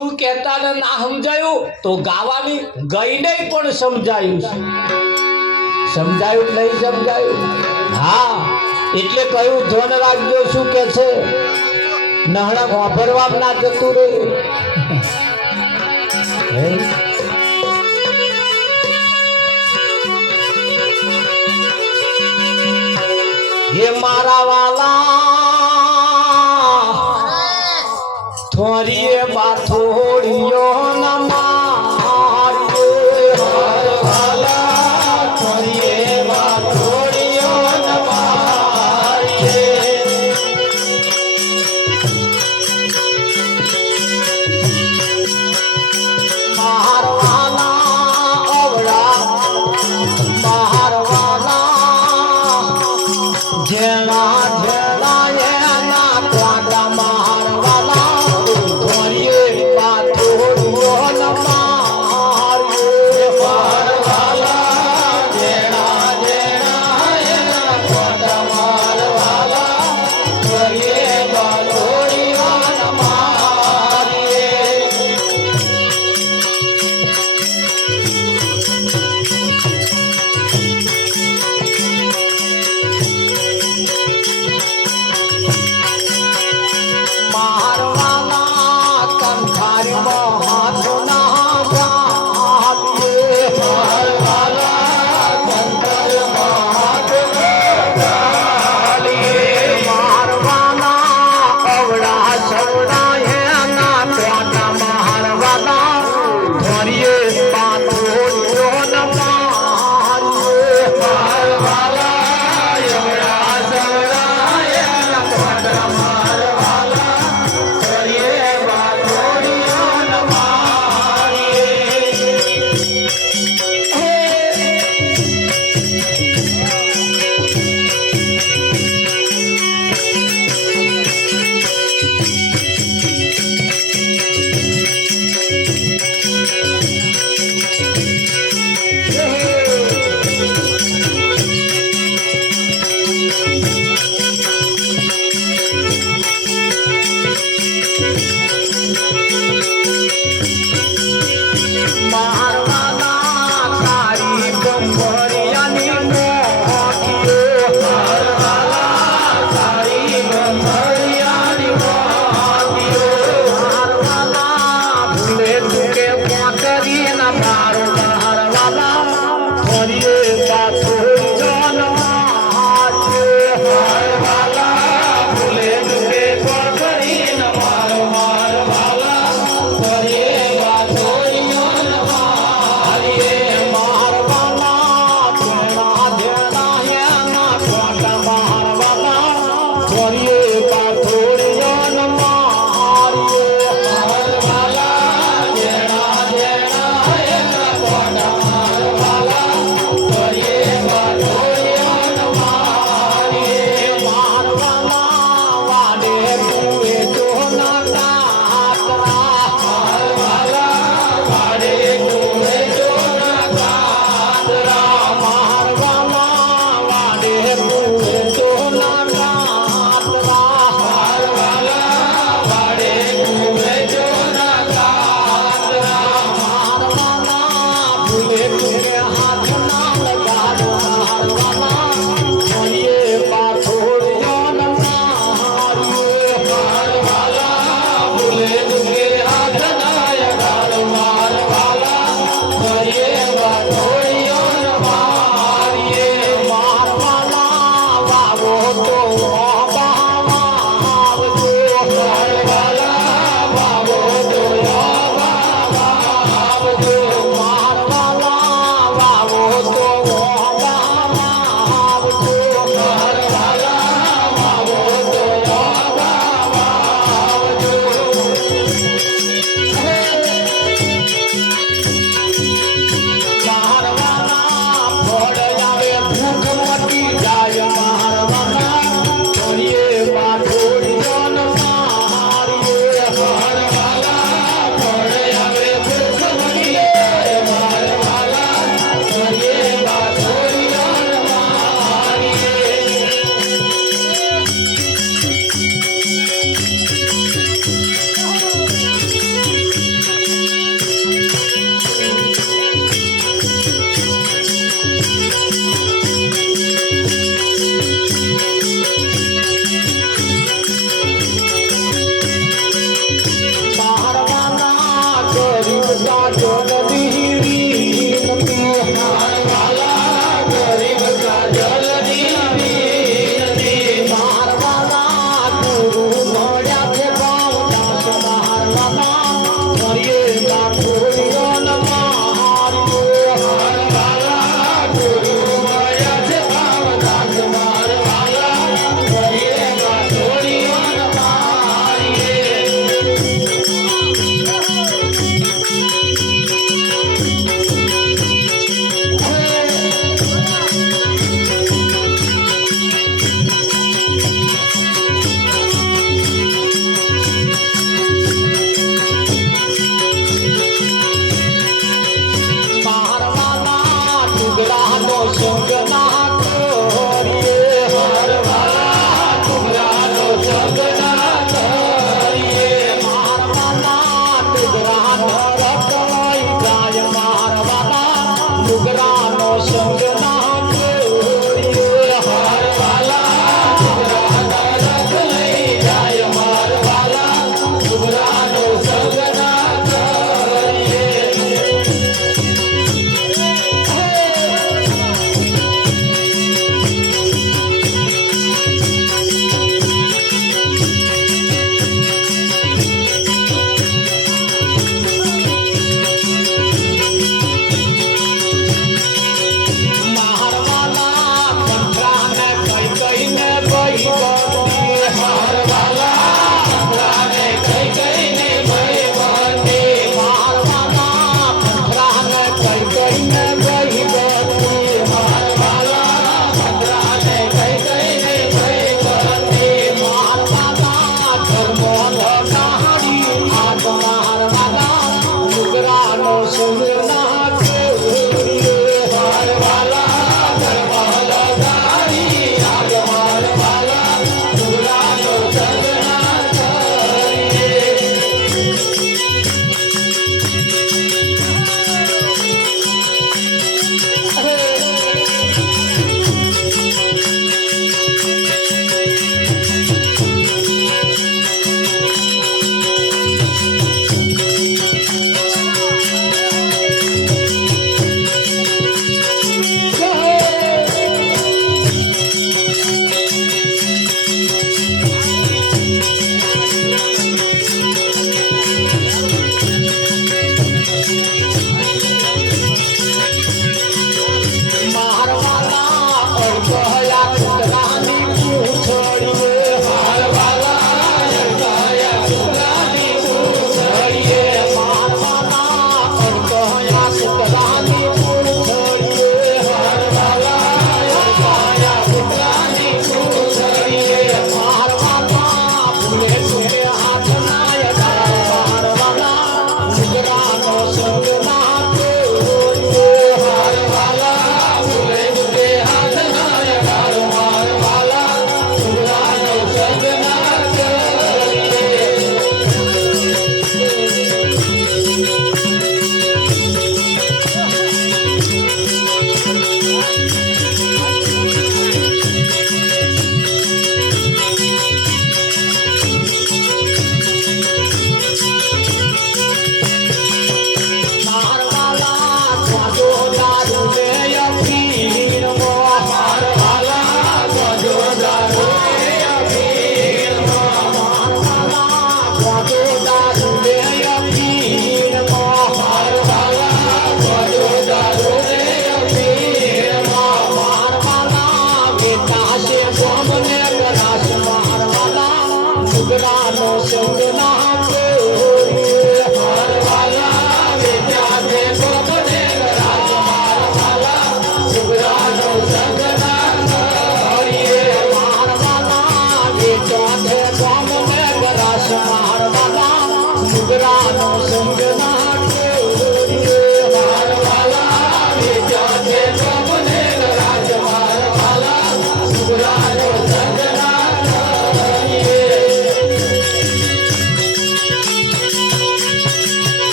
તું કહેતા ને ના સમજાયું તો ગાવાની ગઈને પણ સમજાયું છે. સમજાયું નહીં સમજાયું? હા, એટલે કયું ધ્યાન રાખજો. શું કે છે? નહણા વાપરવા ના જતું રે. હે મારા વાલા થોરીએ બાથોડીઓ ના મારીએ વાલા થોરીએ બાથોડીઓ ના મારીએ મારવાના અવળા મારવાના જેણા જેણા એના કોટા મારવાના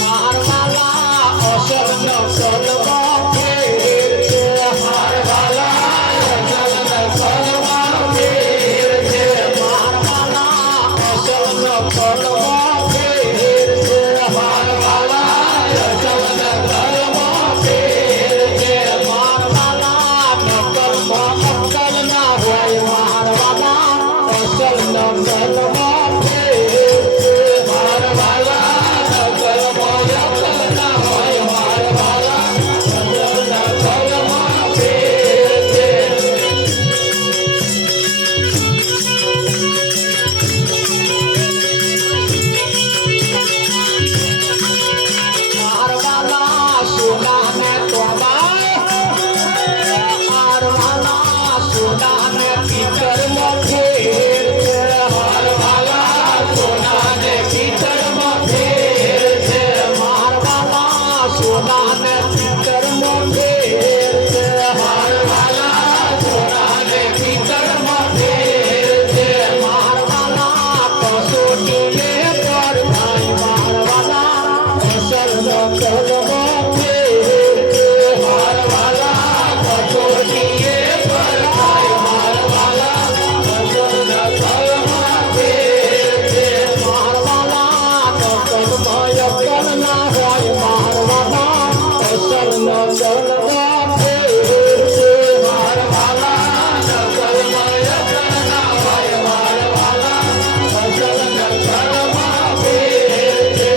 મારવાલા અસર ન સલવા ફેર છે મંગલમાં ફેર છે. મારા વાલા નગરમય ગણાવાય, મારા વાલા અસલ નગરમાં ફેર છે.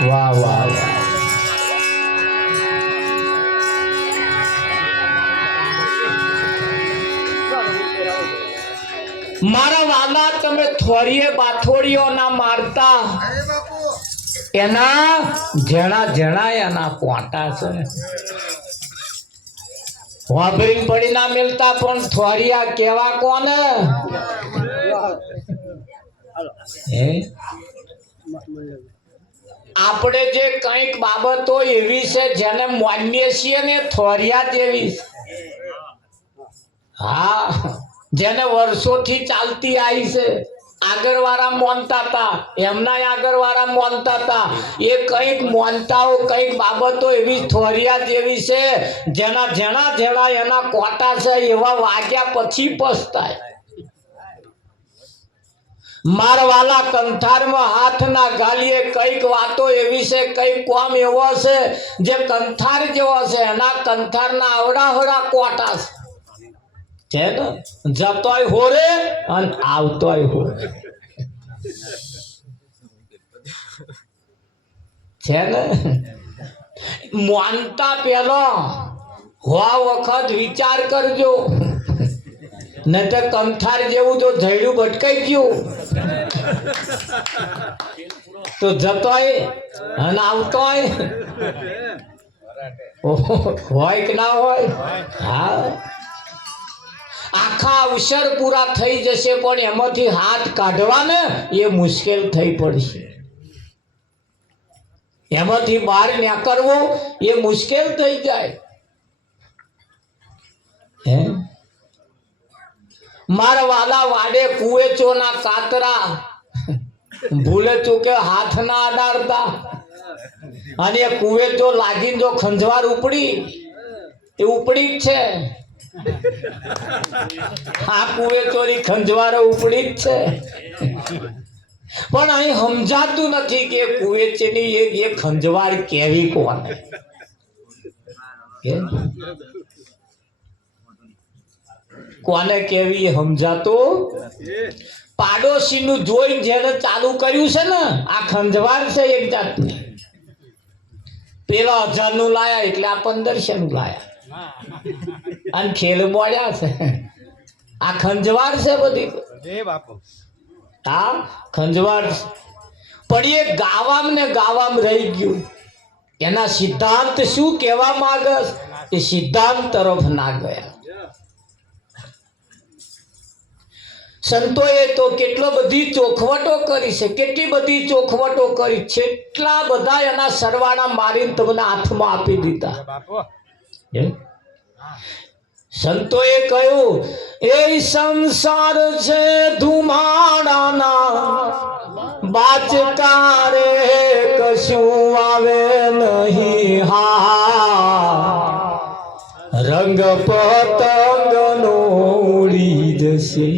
વાહ વાહ વાહ. મારા વાલા તમે થોરીએ બાથોડીઓ ના મારતા, એના જણા જણા એના કોટા છે. વાભરી પડી ના મિલતા પણ થોરિયા કેવા કોને હે? આપણે જે કંઈક બાબતો એવી છે જેને માનીએ છીએ ને થોરિયા જેવી. હા, જેને વર્ષોથી ચાલતી આવી છે. આગળવાળા માનતા હતા, એમના આગળવાળા માનતા હતા. એ કંઈક માનતાઓ કંઈક બાબતો એવી થોરિયા જેવી છે જેના જેના જેના એના કોટા છે એવા વાગ્યા પછી પછતાય. મારવાલા કંથારમાં હાથ ના ગાલીએ કઈક વાતો એવી છે, કઈક કોમ એવો છે જે કંથાર જેવો છે. એના કંથારના અવડા કોટા છે ને, જતોય હોરે અને આવતોય હોરે છે ને. માનતા પેલો હોવા વખત વિચાર કરજો, નહીં તો કંથાર જેવું જો જઈડું ભટકાઈ ગયું તો જતોય અને આવતોય હોય કે ના હોય. હા, આખા અવસર પૂરા થઈ જશે પણ એમાંથી હાથ કાઢવા ને એ મુશ્કેલ થઈ પડશે. એમાંથી બહાર નીકળવું એ મુશ્કેલ થઈ જાય. હે મારા વાલા વાડે કુવેચો ના કાતરા ભૂલે ચૂકે હાથ ના અડાડતા. અને એ કુવેચો લાગીને જો ખંજવાર ઉપડી એ ઉપડી જ છે. આ કુવેચોની ખંજવારો ઉપડી જ છે. પણ અહીં સમજાતું નથી કે કુવેચની એ ખંજવાર કેવી કોને. કોને કેવી સમજાતું. પાડોશી નું જોઈ જેને ચાલુ કર્યું છે ને આ ખંજવાર છે એક જાતની. પેલા 1000 નું લાયા એટલે આ 1500 નું લાયા અને ખેલ મળ્યા છે. આ ખંજવાર છે બધી. હા, ખંજવાર. પણ એ ગાવામ ને ગાવામ રહી ગયું. એના સિદ્ધાંત શું કહેવા માંગે એ સિદ્ધાંત તરફ ના ગયા. સંતોએ તો કેટલો બધી ચોખવટો કરી છે, કેટલી બધી ચોખવટો કરી છે. એટલા બધા એના સરવાળા મારીને તમને હાથમાં આપી દીધા. સંતોએ કહ્યું એ સંસાર છે ધુમાડાના બાચકારે કશું આવે નહીં. હા, રંગ પતંગ નો ઉડી જશે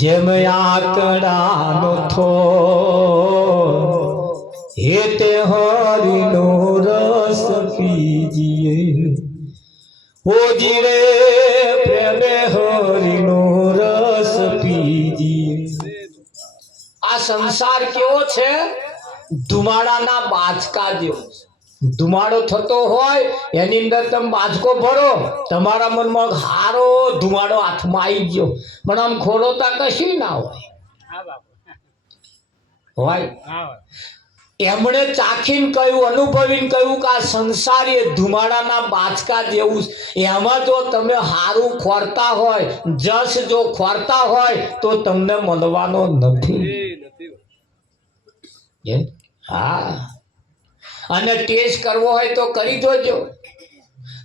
જેમ આકડાનો થો હે તે હરિનો રસ પીજીએ. ઓજી રે પ્રેમે હરિનો રસ પીજીએ. આ સંસાર કેવો છે? ધુમાડાના બાચકા જેવો. ધુમાડો થતો હોય એની અંદર તમે બાચકો ભરો, તમારા મનમાં હારો ધુમાડો હાથમાં આવી ગયો, પણ આમ ખોલોતા કશું ના હોય. એમણે ચાખીને કહ્યું, અનુભવીને કહ્યું કે આ સંસાર એ ધુમાડાના બાચકા જેવું. એમાં જો તમે હારું ખોરતા હોય, જસ જો ખોરતા હોય તો તમને મળવાનો નથી. હા, અને ટેસ્ટ કરવો હોય તો કરી જોજો.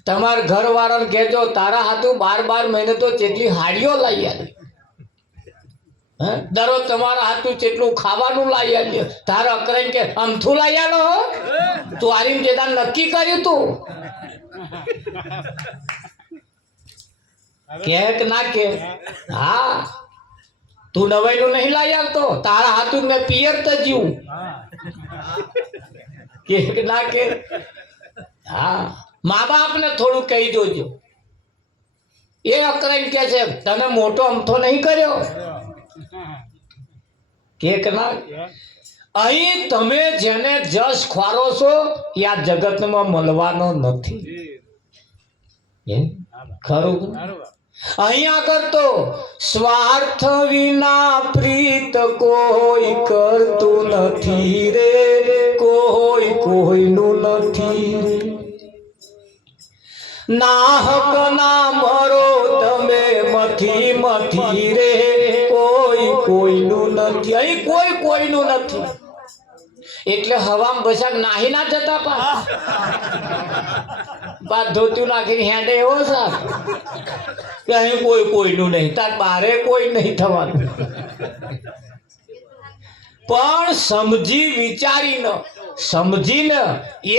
તમારા ઘરવાળાને કહેજો તારા હાથું 12 મહિને તો જેટલી હાડીઓ લઈ આવી, દરરોજ તમારા હાથું જેટલું ખાવાનું લઈ આવી. તારા અકરાઈને કે અમથું લઈ આલો તું આરીમ જેદાર નક્કી કર્યું તું કે ના કે. હા, તું નવાઈનું નહીં લઈ આવતો, તારા હાથું મેં પિયર તો જીવું કે ના કે. હા, મા બાપને થોડું કહી જોજો. એ અકરાઈને કે છે તને મોટો અમથો નહીં કર્યો કે ના. અહીં તમે જેને જશ ખોરો છો એ આ જગતમાં મળવાનો નથી. ખરું? અહીં આગળ તો સ્વાર્થ વિના પ્રીત કોઈ કરતું નથી રે, કોઈ કોઈનું નથી. નાહક ના મરો તમે મથી મથી રે, કોઈ કોઈનું નથી. અહીં કોઈ કોઈનું નથી. એટલે હવામાં બસાક નાહી ના જતા બાદ ધોતું નાખીને હેડે એવો સાહેબ કે અહીં કોઈ કોઈનું નહીં, તાર બારે કોઈ નહીં થવાનું. પણ સમજી વિચારીને સમજીને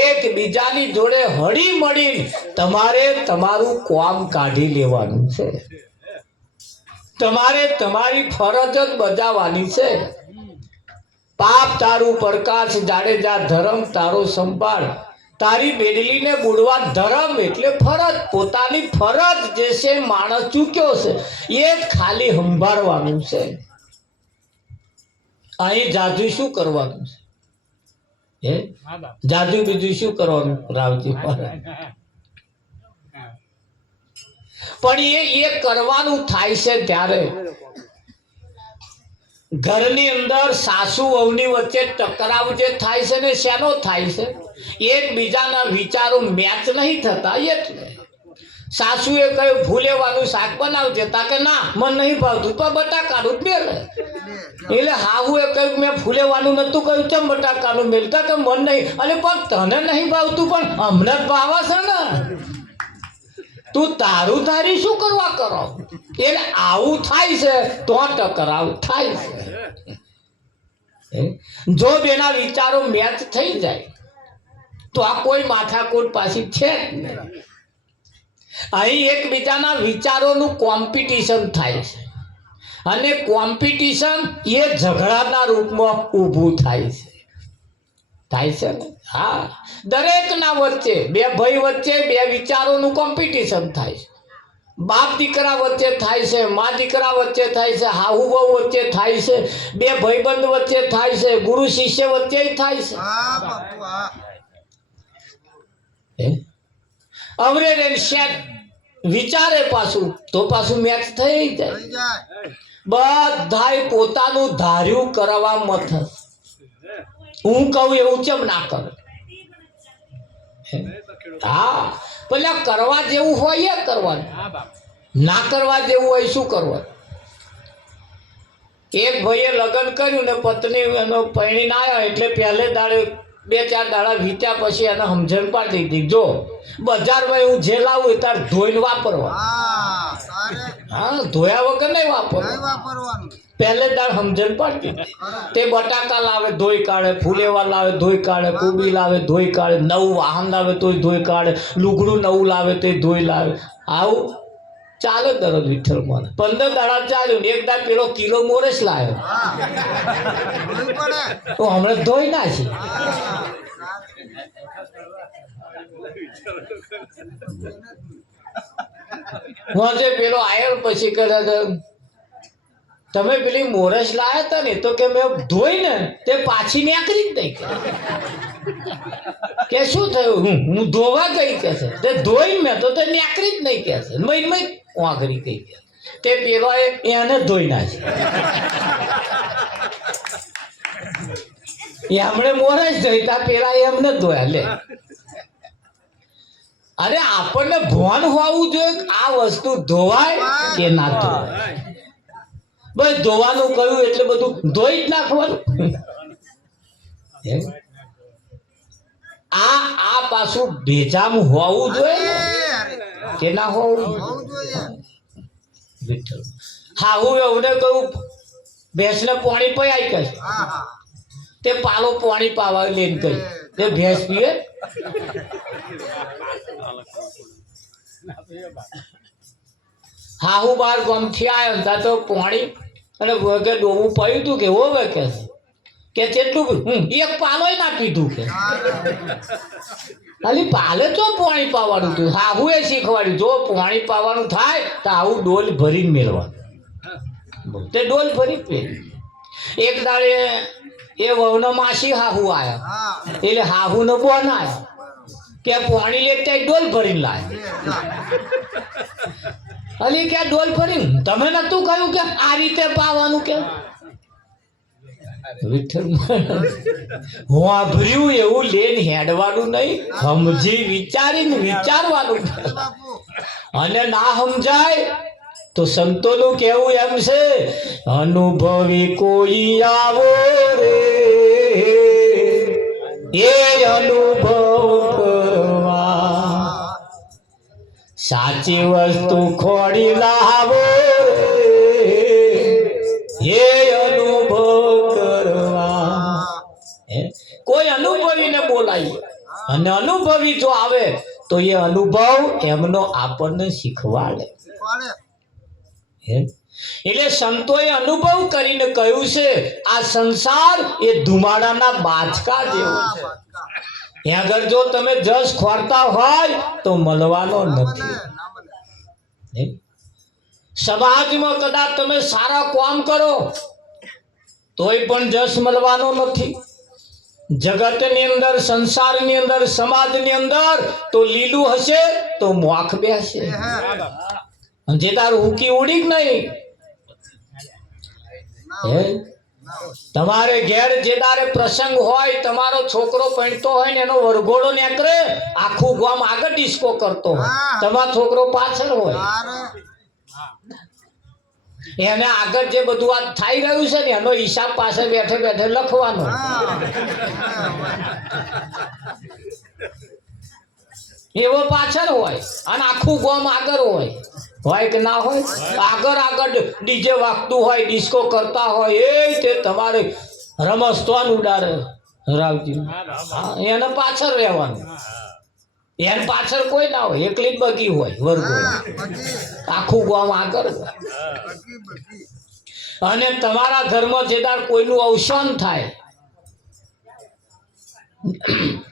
એકબીજાની જોડે હળી મળીને તમારે તમારું કામ કાઢી લેવાનું છે. તમારે તમારી ફરજ જ બજાવવાની છે. પાપ તારું પ્રકાશ જાડેજા, ધર્મ તારો સંભાળ. તારી બેડલીને બુડવા ધર્મ એટલે ફરજ. પોતાની ફરજ જે છે માણસ ચૂક્યો છે એ જ ખાલી સંભાળવાનું છે. અહીં જાદુ શું કરવાનું છે? હે જાદુ બીજું શું કરવાનું રાવજી? પણ એ કરવાનું થાય છે ત્યારે ઘરની અંદર સાસુ વહુની વચ્ચે ટકરાવ જે થાય છે ને શેનો થાય છે? એકબીજાના વિચારો મેચ નહીં થતા. એટલે સાસુએ કહ્યું ફૂલેવાનું શાક બનાવજે, તા કે ના મને નહીં ભાવતું તો બટાકાનું જ મેલે. એટલે હાહુએ કહ્યું મેં ફૂલેવાનું નતું કહ્યું ચમ બટાકાનું મેલતા કે મન નહીં. અને પણ તને નહીં ભાવતું પણ અમને જ ભાવે છે ને, તું તારું તારી શું કરવા કરો? એટલે આવું થાય છે તો ટકરાવ થાય છે. જો બેના વિચારો મેચ થઈ જાય તો આ કોઈ માથાકૂટ પાછી છે જ નહીં. અહીં એકબીજાના વિચારોનું કોમ્પિટિશન થાય છે અને કોમ્પિટિશન એ ઝઘડાના રૂપમાં ઊભું થાય છે. થાય છે ને? હા, દરેકના વચ્ચે બે ભાઈ વચ્ચે બે વિચારોનું કોમ્પિટિશન થાય છે. બાપ દીકરા વચ્ચે થાય છે, મા દીકરા વચ્ચે થાય છે, હાહુ બહુ વચ્ચે થાય છે, બે ભાઈબંધ વચ્ચે થાય છે, ગુરુ શિષ્ય વચ્ચે થાય છે. અવરે વિચારે પાછું તો પાછું મેચ થઈ જાય. બધાય પોતાનું ધાર્યું કરવા મથ. હું કહું એવું ચમ ના કરે? હા, પેલા કરવા જેવું હોય એ કરવાનું, ના કરવા જેવું હોય શું કરવાનું? એક ભાઈએ લગ્ન કર્યું ને પત્ની એનો પરણીને આવ્યા એટલે પહેલે દાડે 2-4 દાડા વીત્યા પછી એને સમજણ પાડી દીધી, જો બજારમાં હું જે લાવું તાર ધોઈને વાપરવા. હા, ધોયા વગર નહીં વાપરવાનું. પહેલે દાડ સમજણ પાડી દીધી. તે બટાકા લાવે ધોઈ કાઢે, ફુલેવા લાવે ધોઈ કાઢે, કોબી લાવે ધોઈ કાઢે, નવું વાહન લાવે તોય ધોઈ કાઢે, લુગડું નવું લાવે તો ધોઈ લાવે. આવું ચાલે દરરોજ વિઠ્ઠલ મને. 15 દાડા ચાલ્યું ને એક દાડ પેલો કિલો મોરેશ લાવ્યો તો હમણાં ધોઈ નાખી. હું પેલો આવ્યો પછી કહે તમે પેલી મોરસ લાયા હતા ને તો કે મેં ધોઈ ને તે પાછી નીકળી જ નહીં. કે શું થયું? હું ધોવા ગઈ કે છે તે ધોઈ મેં તો નીકળી જ નહીં કે છે મય વાંકરી ગઈ કે તે પેલો એને ધોઈ નાખી. એમણે મોરસ ધોઈ તા પેલા એમને ધોયા. લે અરે આપણને ભાન હોવું જોઈએ આ વસ્તુ ધોવાય કે ના ધોવાય. બસ ધોવાનું કહ્યું એટલે બધું ધોઈ જ નાખવાનું. આ પાછું ભેજામાં હોવું જોઈએ કે ના હોવું જોઈએ? હા, હું એમને કહ્યું ભેંસને પાણી પયાઈ કહે તે પાલો પાણી પાવા લઈને કહી તે ભેંસ પીએ. હાહુ બાર ગમથી આવ્યો તા તો પાણી અને વગર ડોવું પડ્યું હતું કે હોવે કે કેટલું એક પાલો ના પીધું કે ખાલી પાલે તો પાણી પાવાનું હતું. હાહુ એ શીખવાડ્યું જો પાણી પાવાનું થાય તો આવું ડોલ ભરીને મેળવાનું. તે ડોલ ભરી પે. એક દાડે એ વહુનો માસી હાહુ આયા હા એટલે હાહુ નો બોન આયો કે પાણી લેતા ડોલ ભરીને લાય અલી કે ડોલ ભરીને તમે નતું કહ્યું કે આ રીતે પાવાનું કે વિઠ્ઠલ હું આ ભર્યું એવું લેન હેડવાનું નહીં સમજી વિચારીને વિચારવાનું બાપુ અને ના સમજાય તો સંતોનું કેવું એમ છે અનુભવી કોઈ આવો રે એ અનુભવ કરવા સાચી વસ્તુ ખોડી લાવો રે એ અનુભવ કરવા હે? કોઈ અનુભવીને બોલાય અને અનુભવી જો આવે તો એ અનુભવ એમનો આપણને શીખવાડે કોણે હે? એટલે સંતોએ અનુભવ કરીને કહ્યું છે આ સંસાર એ ધુમાડાના બાચકા જેવો છે ત્યાં આગળ જો તમે જસ ખોરતા હોય તો મળવાનો નથી ના મને હે? સમાજમાં કદાચ તમે સારા કામ કરો તોય પણ જસ મળવાનો નથી જગતની અંદર સંસારની અંદર સમાજની અંદર તો લીલું હશે તો મોખ બેસે જે તાર હુકી ઉડી જ નહીં હે? તમારે ઘેર જે તારે પ્રસંગ હોય તમારો છોકરો ભણતો હોય ને એનો વરઘોડો નીકળે આખું ગામ આગળ ડિસ્કો કરતો હોય તમારો છોકરો પાછળ હોય તારે એને આગળ જે બધું આ થઈ રહ્યું છે ને એનો હિસાબ પાસે બેઠે બેઠે લખવાનો એવો પાછળ હોય અને આખું ગામ આગળ હોય કે ના હોય આગળ ડીજે વાગતું હોય ડિસ્કો કરતા હોય એ તે તમારે રમસ્તવાન ઉડાડે રાવજી હા, એને પાછળ રહેવાનું એને પાછળ કોઈ ના હોય એકલી જ બગી હોય વર્ગો આખું ગામ આગળ હોય અને તમારા ઘરમાં જે દાર કોઈનું અવસાન થાય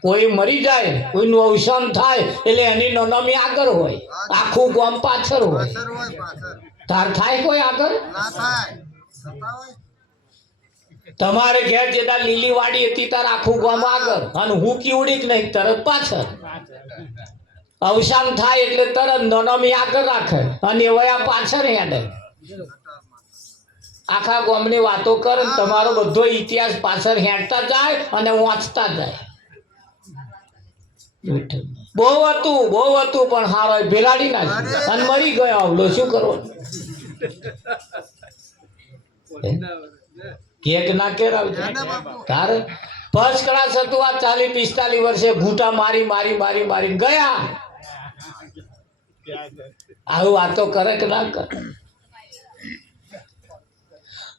કોઈ મરી જાય કોઈનું અવસાન થાય એટલે એની નોંધણી આગળ હોય આખું ગામ પાછળ હોય પાછળ હોય પાછળ તાર થાય કોઈ આગળ ના થાય થતા હોય તમારે ઘેર જે દાર લીલી વાડી હતી તાર આખું ગામ આગળ અને હું કીવડી જ નહીં તરત પાછળ અવસાન થાય એટલે તરત નોંધણી આગળ રાખે અને વયા પાછળ હેડે આખા ગામની વાતો કર ને તમારો બધો ઇતિહાસ પાછળ હેંડતા જાય અને વાંચતા જાય બહુ હતું પણ હારો ભેલાડી નાખ્યું અને મરી ગયો આવલો શું કરવાનું કેક ના કેરાવજો તારે ફર્સ્ટ ક્લાસ હતું આ 40-45 વર્ષે ઘૂંટા મારી ગયા આવું વાતો કરે કે ના કરે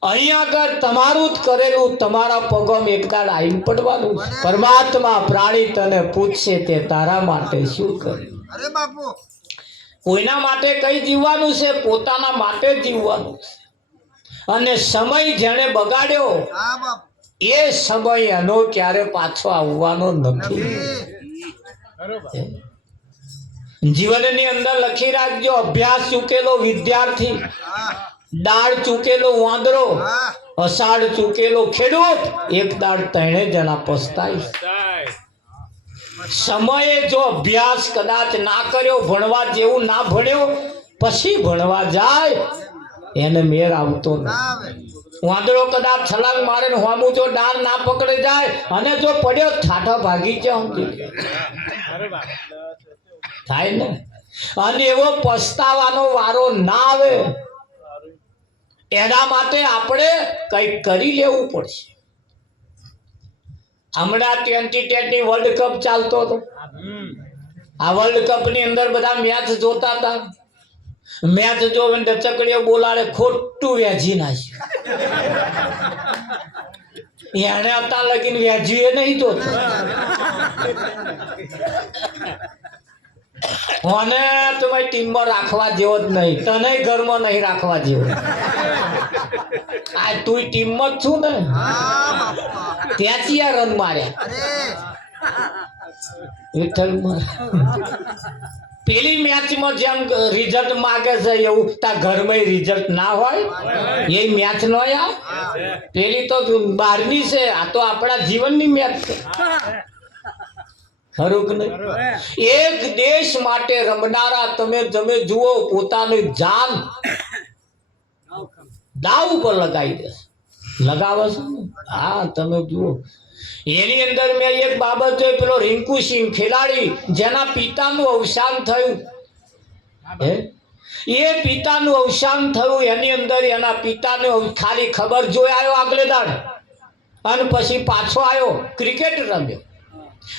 અહીંયા આગળ તમારું જ કરેલું તમારા પગમ એકદાડ આવીને પડવાનું છે. પરમાત્મા પ્રાણી તને પૂછશે તે તારા માટે શું કર્યું અરે બાપુ કોઈના માટે કઈ જીવવાનું છે પોતાના માટે જ જીવવાનું છે અને સમય જેણે બગાડ્યો હા બાપુ એ સમય એનો ક્યારે પાછો આવવાનો નથી જીવનની અંદર લખી રાખજો અભ્યાસ ચૂકેલો વિદ્યાર્થી હા દાળ ચૂકેલો વાંદરો હા અષાઢ ચૂકેલો ખેડૂત એક દાળ ત્રણે જણા પસ્તાય સમયે જો અભ્યાસ કદાચ ના કર્યો ભણવા જેવું ના ભણ્યો પછી ભણવા જાય એને મેર આવતો ના નથી આવે વાંદરો કદાચ છલાંગ મારે ને હોમું જો ડાળ ના પકડે જાય અને જો પડ્યો ઠાઠા ભાગી જાય થાય ને અને એવો પસ્તાવાનો વારો ના આવે એના માટે આપણે કંઈક કરી લેવું પડશે હમણાં 2010 વર્લ્ડ કપ ચાલતો હતો આ વર્લ્ડ કપ ની અંદર બધા મેચ જોતા હતા મેચ જોવે ચકડીઓ બોલાડે ખોટું વેચી નાખ્યું એને અત્યાર લગીને વેચ્યું એ નહીં જોતું મને તમારી ટીમમાં રાખવા જેવો જ નહીં તને ઘરમાં નહીં રાખવા જેવો આ તું ટીમમાં જ છું ને હા બાપા ત્યાંથી આ રન માર્યા અરે વિઠ્ઠલ પેલી મેચમાં જેમ રિઝલ્ટ માગે છે એવું તાર ઘરમાં રિઝલ્ટ ના હોય એ મેચ નો યાર પેલી તો બહારની છે આ તો આપણા જીવનની મેચ છે ખરું કે નહીં એક દેશ માટે રમનારા તમે જુઓ પોતાની જાન દાવ ઉપર લગાવી દે લગાવે છે ને હા તમે જુઓ એની અંદર મેં એક બાબત જોઈ પેલો રિંકુ સિંહ ખેલાડી જેના પિતાનું અવસાન થયું હે એ પિતાનું અવસાન થયું એની અંદર એના પિતાને ખાલી ખબર જોઈ આવ્યો આગલે દાડ અને પછી પાછો આવ્યો ક્રિકેટ રમ્યો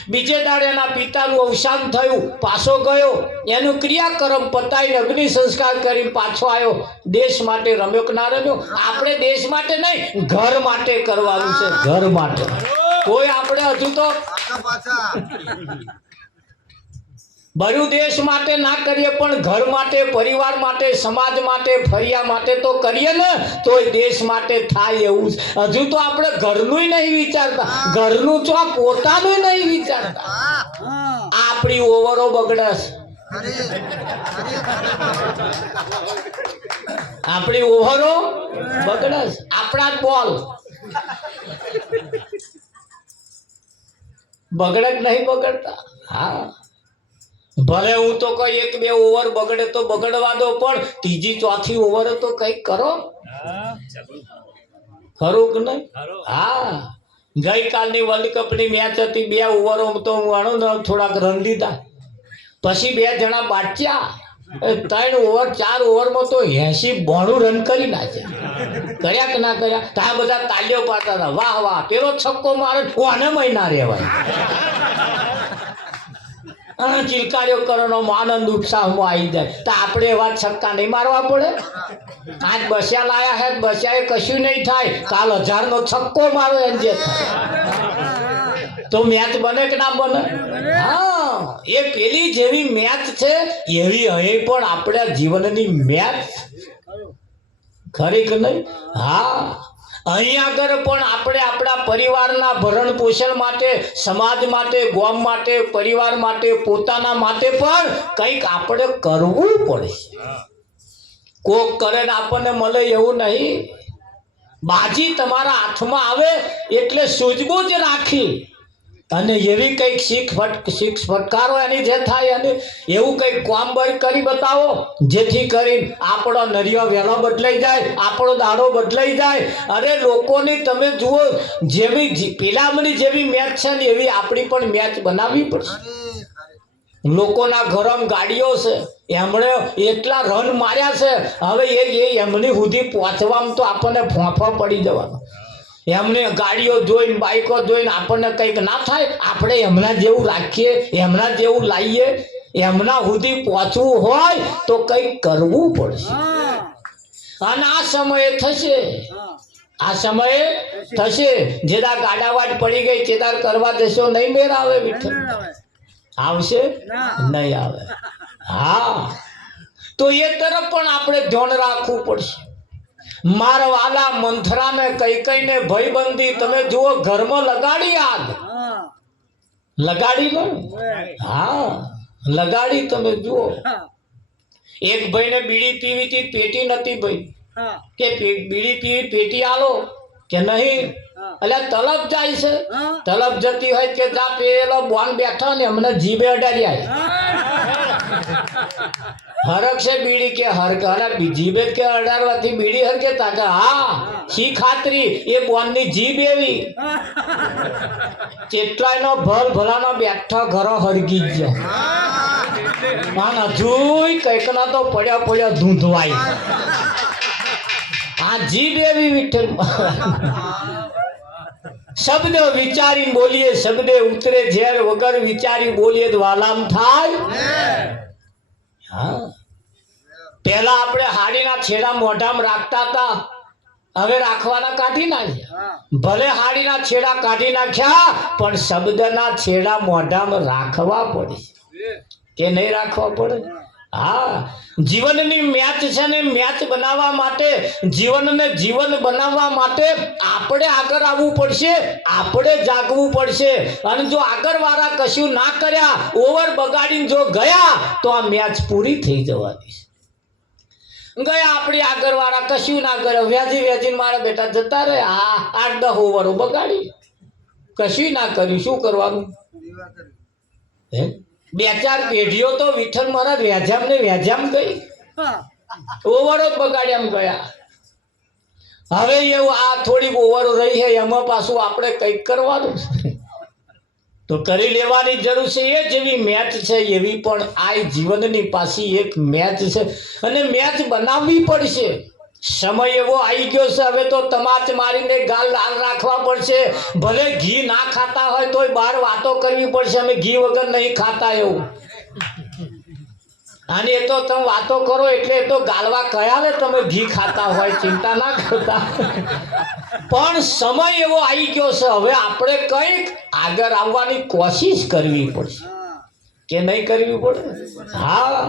બીજે દાડે એના પિતાનું અવસાન થયું પાછો ગયો એનું ક્રિયાકર્મ પતાવીને અગ્નિ સંસ્કાર કરી પાછો આવ્યો દેશ માટે રમ્યો કે ના રમ્યો આપણે દેશ માટે નહીં ઘર માટે કરવાનું છે ઘર માટે કોઈ આપણે હજુ તો પાછા પાછા બધું દેશ માટે ના કરીએ પણ ઘર માટે પરિવાર માટે સમાજ માટે ફરિયા માટે તો કરીએ ને તોય દેશ માટે થાય એવું છે. હજુ તો આપણે ઘરનું નહીં વિચારતા ઘરનું તો આ પોતાનું નહીં વિચારતા હા આપણી ઓવરો બગડે છે ખરી ખરી આપણી ઓવરો બગડે છે આપણા જ બોલ બગડે જ નહીં બગડતા હા ભલે હું તો કઈ એક બે ઓવર બગડે તો બગડવા દો પણ ત્રીજી ચોથી ઓવર તો કઈક કરો ખરું કે નહીં હા ગઈકાલની વર્લ્ડ કપની મેચ હતી 2 ઓવરો તો હું આણું ને થોડાક રન દીધા પછી 2 જણા બાચ્યા 3 ઓવર 4 ઓવરમાં તો 80-92 રન કરી નાખ્યા કર્યા કે ના કર્યા ત્યાં બધા તાલીઓ પાડતા હતા વાહ વાહ પેલો છક્કો મારે કોને મહિના રહેવાય અને ચિલકારીઓ કરવાનો આનંદ ઉત્સાહમાં આવી જાય તો આપણે એવા છક્કા નહીં મારવા પડે આજ બસ્યા લાયા હે બસ્યા એ કશું નહીં થાય કાલ 1000નો છક્કો મારો એમ જે થાય તો મેચ બને કે ના બને હા એ પેલી જેવી મેચ છે એવી અહીં પણ આપણા જીવનની મેચ ખરી કે નહીં હા અહીં આગળ પણ આપણે આપણા પરિવારના ભરણ પોષણ માટે સમાજ માટે ગામ માટે પરિવાર માટે પોતાના માટે પણ કંઈક આપણે કરવું પડશે કોક કરે ને આપણને મળે એવું નહીં બાજી તમારા હાથમાં આવે એટલે સૂઝબૂઝ રાખી અને એવી કંઈક શીખ ફટકારો એની જે થાય અને એવું કંઈક કામ કરી બતાવો જેથી કરીને આપણો નરિયો વહેલો બદલાઈ જાય આપણો દાડો બદલાઈ જાય અરે લોકોની તમે જુઓ જેવી પેલામની જેવી મેચ છે ને એવી આપણી પણ મેચ બનાવવી પડશે લોકોના ઘરમાં ગાડીઓ છે એમણે એટલા રન માર્યા છે હવે એ એમની સુધી પહોંચવામાં તો આપણને ફોંફા પડી જવાનો એમને ગાડીઓ જોઈને બાઈકો જોઈને આપણને કંઈક ના થાય આપણે એમના જેવું રાખીએ એમના જેવું લાવીએ એમના સુધી પહોંચવું હોય તો કંઈક કરવું પડશે અને આ સમયે થશે આ સમયે થશે જેદા ગાડાવાટ પડી ગઈ ચેદાર કરવા દેશો નહીં મેર આવે વિઠ્ઠલ આવશે નહીં આવે હા તો એ તરફ પણ આપણે ધ્યાન રાખવું પડશે મારવાલા મંથરાને કઈ કઈને ભયબંધી તમે જુઓ ઘરમાં લગાડી આગ લગાડી ને હા લગાડી તમે જુઓ એક ભાઈને બીડી પીવી હતી પેટી નથી ભાઈ કે બીડી પીવી પેટી આલો કે નહીં એટલે તલબ જાય છે તલબ જતી હોય કે જા પેલો બોન બેઠા ને અમને જીભે અડાડી આવી હરક છે બીડી કે હરક અને જીભે કે અડાડવાથી બીડી હરકે તાકે હા શી ખાતરી એ બોનની જીભ એવી કેટલાયનો ભલ ભલાનો બેઠો ઘરો હરગી ગયો અને હજુય કંઈક ના તો પડ્યા ધૂંધવાય આ જીભ એવી વિઠ્ઠલ શબ્દ વિચારી બોલીએ શબ્દે ઉતરે ઝેર વગર વિચારી બોલીએ તો વાલામ થાય હા પહેલા આપણે હાડીના છેડા મોઢામાં રાખતા હતા હવે રાખવાના કાઢી નાખ્યા ભલે હાડીના છેડા કાઢી નાખ્યા પણ શબ્દના છેડા મોઢામાં રાખવા પડે કે નહીં રાખવા પડે હા, જીવનની મેચ છે ને મેચ બનાવવા માટે, જીવનને જીવન બનાવવા માટે આપણે આગળ આવવું પડશે, આપણે જાગવું પડશે. અને જો આગળ વાળા કશું ના કર્યા, ઓવર બગાડીને જો ગયા તો આ મેચ પૂરી થઈ જવાની છે. ગયા આપણી આગળ વાળા કશું ના કર્યા, વ્યાજીને મારા બેટા જતા રહે. હા, 8-10 ઓવરો બગાડી, કશું ના કર્યું, શું કરવાનું? દીવા કરી. હે, 2-4 પેઢીઓ તો વિઠ્ઠલ મારા વ્યાજામ ને વ્યાજામ ગઈ, હા. ઓવરો જ બગાડ્યા ગયા. હવે એવું આ થોડીક ઓવરો રહી છે, એમાં પાછું આપણે કંઈક કરવાનું છે. તો કરી લેવાની જરૂર છે. એ જેવી મેચ છે એવી પણ આ જીવનની પાછી એક મેચ છે, અને મેચ બનાવવી પડશે. સમય એવો આવી ગયો છે, હવે તો તમાચ મારીને ગાલ લાલ રાખવા પડશે. ભલે ઘી ના ખાતા હોય તોય બહાર વાતો કરવી પડશે, અમે ઘી વગર નહીં ખાતા એવું. અને એ તો તમે વાતો કરો એટલે એ તો ગાલવા કયા ને તમે ઘી ખાતા હોય, ચિંતા ના કરતા. પણ સમય એવો આવી ગયો છે, હવે આપણે કંઈક આગળ આવવાની કોશિશ કરવી પડશે, હા. કે નહીં કરવી પડે? હા.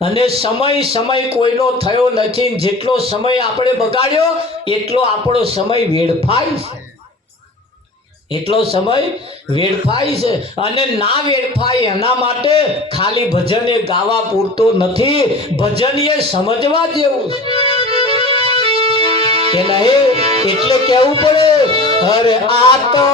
અને સમય કોઈનો થયો નથી. જેટલો સમય આપણે બગાડ્યો એટલો આપણો સમય વેડફાય છે, એટલો સમય વેડફાય છે. અને ના વેડફાય એના માટે ખાલી ભજન એ ગાવા પૂરતો નથી, ભજન એ સમજવા જેવું છે કે નહીં. એટલે કેવું પડે, અરે આ તો